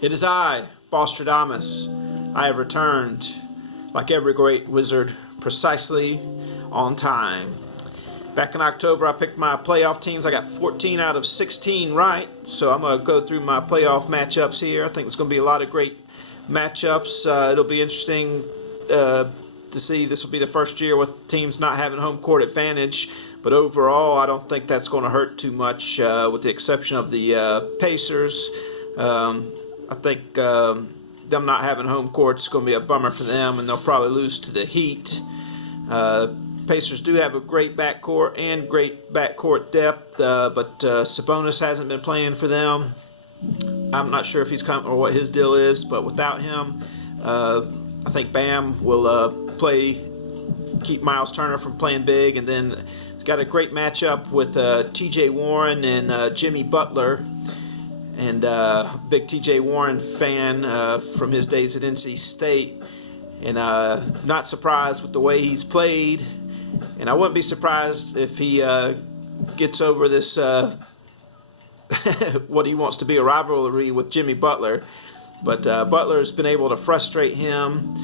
It is I, Bostradamus. I have returned, like every great wizard, precisely on time. Back in October, I picked my playoff teams. I got 14 out of 16 right, so I'm going to go through my playoff matchups here. I think there's going to be a lot of great matchups. It'll be interesting to see. This will be the first year with teams not having home court advantage, but overall, I don't think that's going to hurt too much, with the exception of the Pacers. I think them not having home court is going to be a bummer for them, and they'll probably lose to the Heat. Pacers do have a great backcourt and great backcourt depth, but Sabonis hasn't been playing for them. I'm not sure if he's coming or what his deal is, but without him, I think Bam will keep Miles Turner from playing big, and then he's got a great matchup with T.J. Warren and Jimmy Butler. And big T.J. Warren fan from his days at NC State, and not surprised with the way he's played. And I wouldn't be surprised if he gets over this what he wants to be a rivalry with Jimmy Butler. But Butler's been able to frustrate him,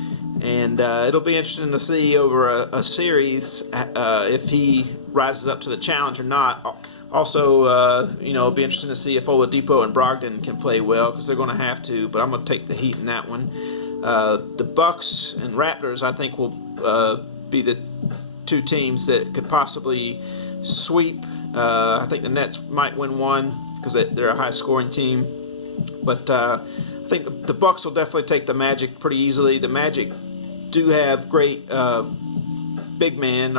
and it'll be interesting to see over a series if he rises up to the challenge or not. Also, it'll be interesting to see if Oladipo and Brogdon can play well, because they're going to have to, but I'm going to take the Heat in that one. The Bucks and Raptors, I think, will be the two teams that could possibly sweep. I think the Nets might win one because they're a high-scoring team. But I think the Bucks will definitely take the Magic pretty easily. The Magic do have great big men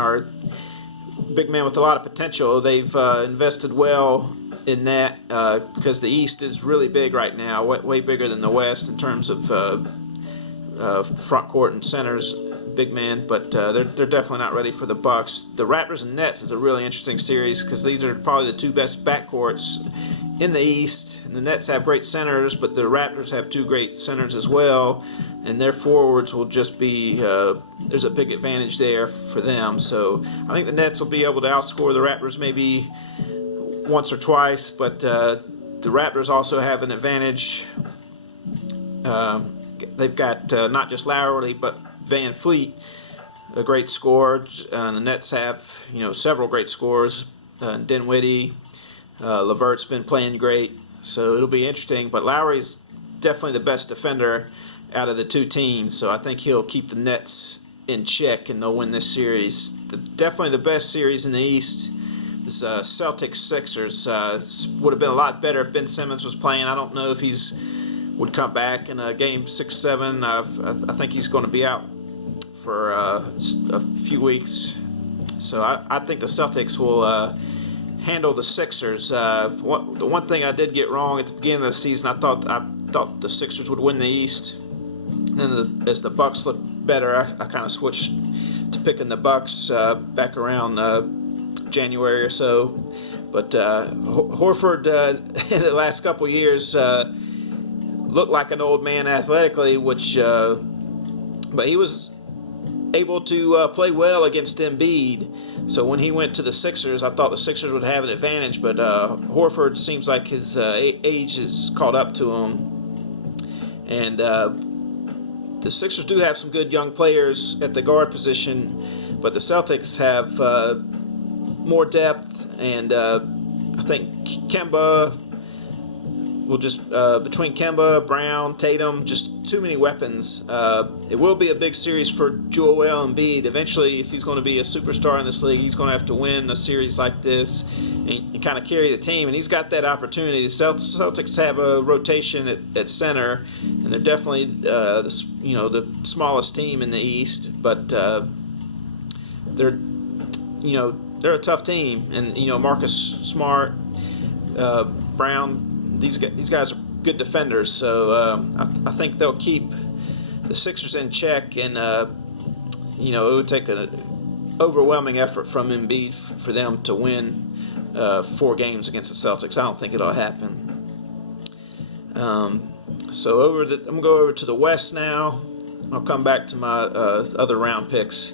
with a lot of potential. They've invested well in that because the East is really big right now, way bigger than the West in terms of front court and centers, big men. But they're definitely not ready for the Bucks. The Raptors and Nets is a really interesting series because these are probably the two best backcourts in the East. And the Nets have great centers, but the Raptors have two great centers as well, and their forwards will just be there's a big advantage there for them. So I think the Nets will be able to outscore the Raptors maybe once or twice, but the Raptors also have an advantage. They've got not just Lowry but Van Fleet, a great scorer. The Nets have several great scorers. Dinwiddie, LeVert's been playing great, so it'll be interesting. But Lowry's definitely the best defender out of the two teams, so I think he'll keep the Nets in check and they'll win this series. Definitely the best series in the East. This Celtics-Sixers would have been a lot better if Ben Simmons was playing. I don't know if would come back in game 6-7. I think he's going to be out for a few weeks. So I think the Celtics will handle the Sixers. The one thing I did get wrong at the beginning of the season, I thought the Sixers would win the East. And as the Bucks looked better, I kind of switched to picking the Bucks back around January or so. But Horford in the last couple years looked like an old man athletically, but he was able to play well against Embiid. So when he went to the Sixers, I thought the Sixers would have an advantage, but Horford seems like his age has caught up to him. And the Sixers do have some good young players at the guard position, but the Celtics have more depth, and I think Kemba will just between Kemba, Brown, Tatum, just too many weapons. It will be a big series for Joel Embiid. Eventually, if he's going to be a superstar in this league, he's going to have to win a series like this and kind of carry the team. And he's got that opportunity. The Celtics have a rotation at center, and they're definitely the smallest team in the East, but they're a tough team. And Marcus Smart, Brown. These guys are good defenders, so I think they'll keep the Sixers in check, and it would take an overwhelming effort from Embiid for them to win 4 games against the Celtics. I don't think it'll happen. So I'm gonna go over to the West now. I'll come back to my other round picks.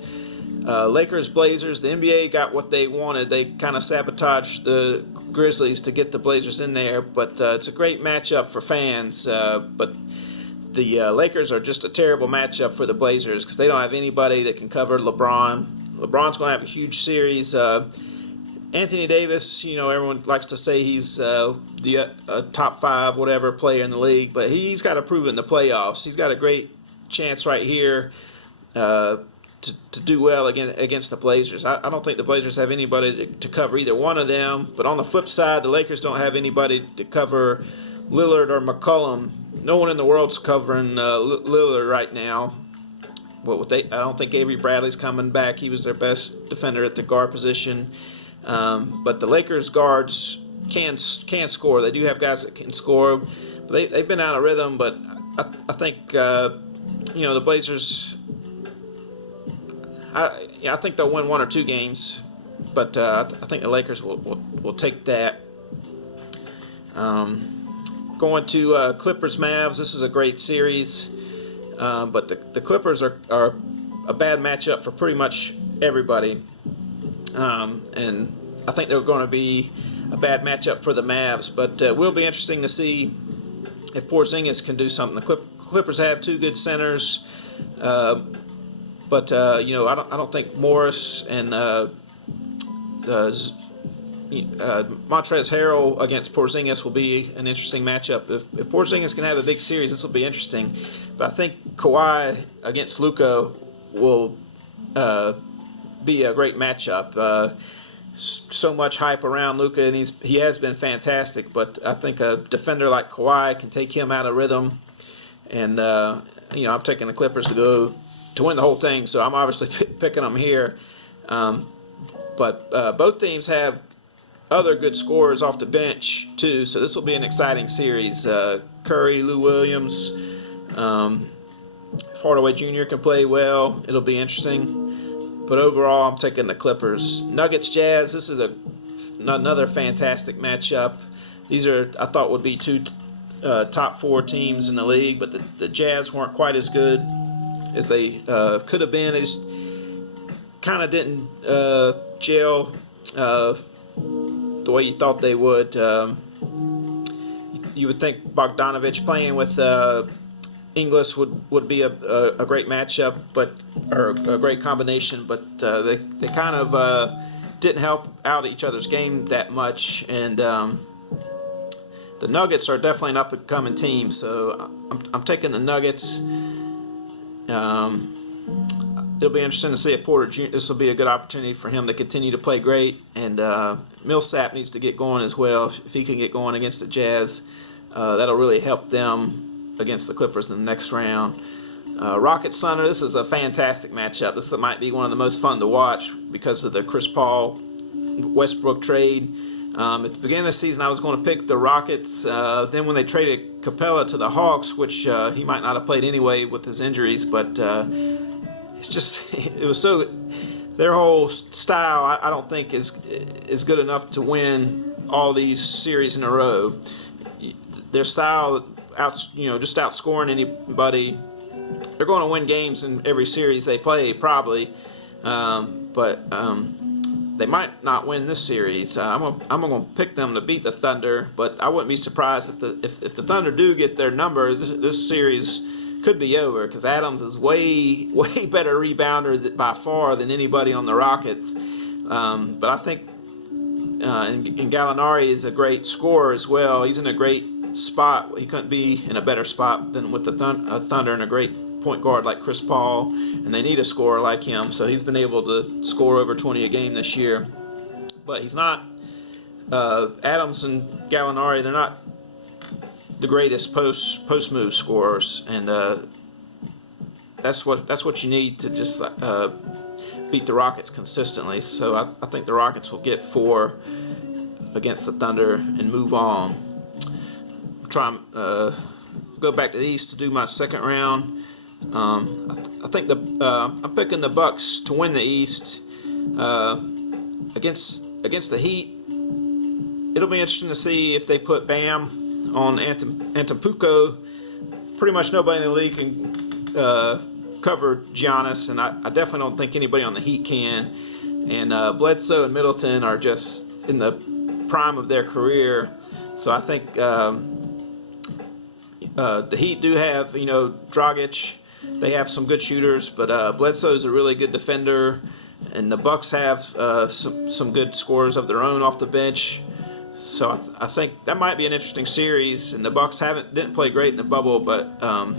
Lakers, Blazers. The NBA got what they wanted. They kind of sabotaged the Grizzlies to get the Blazers in there, but it's a great matchup for fans. But the Lakers are just a terrible matchup for the Blazers because they don't have anybody that can cover LeBron. LeBron's going to have a huge series. Anthony Davis, everyone likes to say he's the top 5 whatever player in the league, but he's got to prove it in the playoffs. He's got a great chance right here to do well against the Blazers. I don't think the Blazers have anybody to cover either one of them, but on the flip side, the Lakers don't have anybody to cover Lillard or McCollum. No one in the world's covering Lillard right now. I don't think Avery Bradley's coming back. He was their best defender at the guard position. But the Lakers guards can score. They do have guys that can score. But they've been out of rhythm. But I think the Blazers. I think they'll win 1 or 2 games. But I think the Lakers will take that. Going to Clippers Mavs. This is a great series. But the Clippers are a bad matchup for pretty much everybody. And I think they're going to be a bad matchup for the Mavs. But it will be interesting to see if Porzingis can do something. The Clippers have 2 good centers. But I don't think Morris and Montrezl Harrell against Porzingis will be an interesting matchup. If Porzingis can have a big series, this will be interesting. But I think Kawhi against Luka will be a great matchup. So much hype around Luka, and he has been fantastic. But I think a defender like Kawhi can take him out of rhythm. And I'm taking the Clippers to win the whole thing. So I'm obviously picking them here. But both teams have other good scorers off the bench too. So this will be an exciting series. Curry, Lou Williams, Hardaway Jr. can play well. It'll be interesting. But overall, I'm taking the Clippers. Nuggets, Jazz. This is another fantastic matchup. These I thought would be 2 top 4 teams in the league, but the Jazz weren't quite as good as they could have been. They just kind of didn't gel the way you thought they would. You would think Bogdanovich playing with Inglis would be a great matchup, or a great combination, but they kind of didn't help out each other's game that much, and the Nuggets are definitely an up-and-coming team, so I'm taking the Nuggets. It'll be interesting to see if Porter Jr. This will be a good opportunity for him to continue to play great, and Millsap needs to get going as well. If he can get going against the Jazz, that'll really help them against the Clippers in the next round. Rockets Thunder. This is a fantastic matchup. This might be one of the most fun to watch because of the Chris Paul Westbrook trade. At the beginning of the season, I was going to pick the Rockets. Then when they traded Capella to the Hawks, which he might not have played anyway with his injuries, but it was so. Their whole style, I don't think is good enough to win all these series in a row. Their style, just outscoring anybody. They're going to win games in every series they play, probably, but they might not win this series. I'm going to pick them to beat the Thunder, but I wouldn't be surprised if the Thunder do get their number. This series could be over because Adams is way better rebounder by far than anybody on the Rockets. But I think and Gallinari is a great scorer as well. He's in a great spot. He couldn't be in a better spot than with the Thunder and a great point guard like Chris Paul, and they need a scorer like him. So he's been able to score over 20 a game this year. But he's not. Adams and Gallinari, they're not the greatest post move scorers, and that's what you need to just beat the Rockets consistently. So I think the Rockets will get 4 against the Thunder and move on. Try go back to the East to do my second round. I think I'm picking the Bucks to win the East against the Heat. It'll be interesting to see if they put Bam on Antetokounmpo. Pretty much nobody in the league can cover Giannis, and I definitely don't think anybody on the Heat can. And Bledsoe and Middleton are just in the prime of their career. So I think the Heat do have, Dragic. They have some good shooters, but Bledsoe's a really good defender, and the Bucks have some good scorers of their own off the bench. So I think that might be an interesting series. And the Bucks didn't play great in the bubble, but I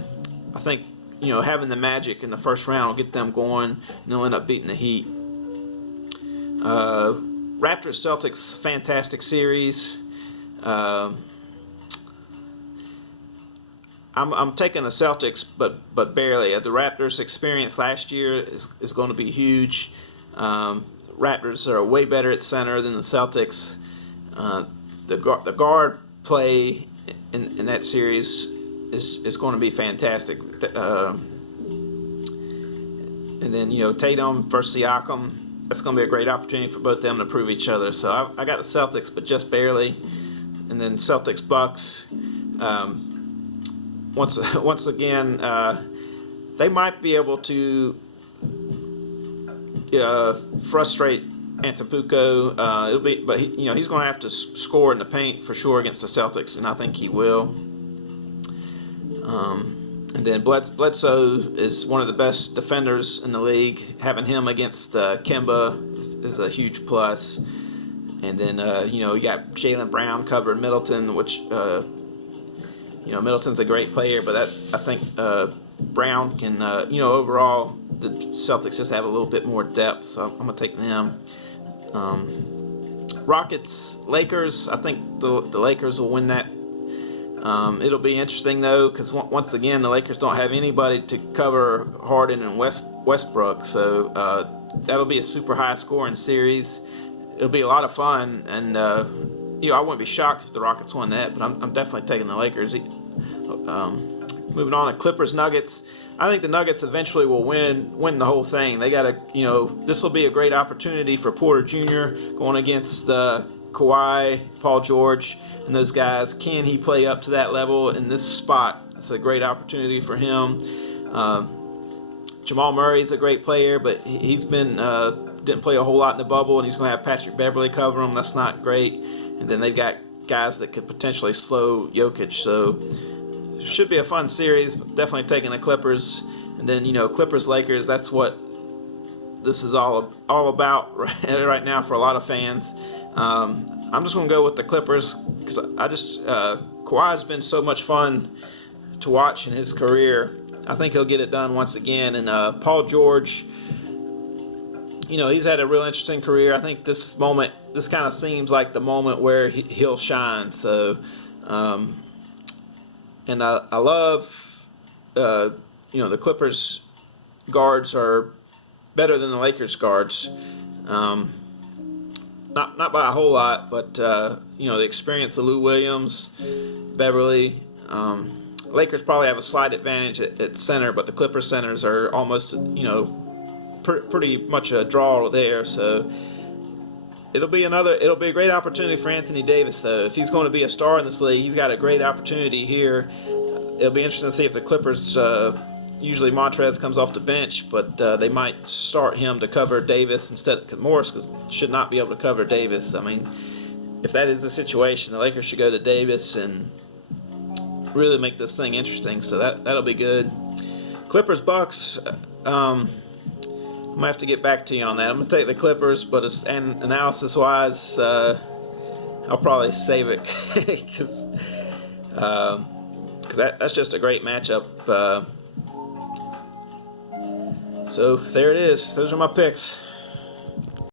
think having the Magic in the first round will get them going, and they'll end up beating the Heat. Raptors Celtics, fantastic series. I'm taking the Celtics, but barely. The Raptors' experience last year is going to be huge. Raptors are way better at center than the Celtics. The guard play in that series is going to be fantastic. And then Tatum versus Siakam. That's going to be a great opportunity for both of them to prove each other. So I got the Celtics, but just barely. And then Celtics Bucks. Once again, they might be able to frustrate Antetokounmpo. But he's going to have to score in the paint for sure against the Celtics, and I think he will. And then Bledsoe is one of the best defenders in the league. Having him against Kemba is a huge plus. And then you got Jaylen Brown covering Middleton, which Middleton's a great player, but I think Brown can overall the Celtics just have a little bit more depth, so I'm gonna take them. Rockets Lakers, I think the Lakers will win that. It'll be interesting though, because once again the Lakers don't have anybody to cover Harden and Westbrook, so that'll be a super high scoring series. It'll be a lot of fun, and I wouldn't be shocked if the Rockets won that, but I'm definitely taking the Lakers. Moving on to Clippers Nuggets. I think the Nuggets eventually will win the whole thing. They got to, this will be a great opportunity for Porter Jr. going against Kawhi, Paul George, and those guys. Can he play up to that level in this spot? It's a great opportunity for him. Jamal Murray's a great player, but he's been didn't play a whole lot in the bubble, and he's going to have Patrick Beverley cover him. That's not great. And then they've got guys that could potentially slow Jokic. So it should be a fun series. But definitely taking the Clippers. And then Clippers Lakers. That's what this is all about right now for a lot of fans. I'm just going to go with the Clippers because Kawhi's been so much fun to watch in his career. I think he'll get it done once again. And Paul George, he's had a real interesting career. I think this kind of seems like the moment where he'll shine. So, and I love, the Clippers guards are better than the Lakers guards. Not by a whole lot, but the experience of Lou Williams, Beverly. Lakers probably have a slight advantage at center, but the Clippers centers are almost pretty much a draw there. So it'll be a great opportunity for Anthony Davis though. If he's going to be a star in this league, he's got a great opportunity here. It'll be interesting to see if the Clippers. Usually Montrez comes off the bench, but they might start him to cover Davis instead of Morris, because should not be able to cover Davis. I mean, if that is the situation, the Lakers should go to Davis and really make this thing interesting. So that'll be good. Clippers Bucks. I'm gonna have to get back to you on that. I'm gonna take the Clippers, but analysis wise, I'll probably save it because that's just a great matchup. So there it is. Those are my picks.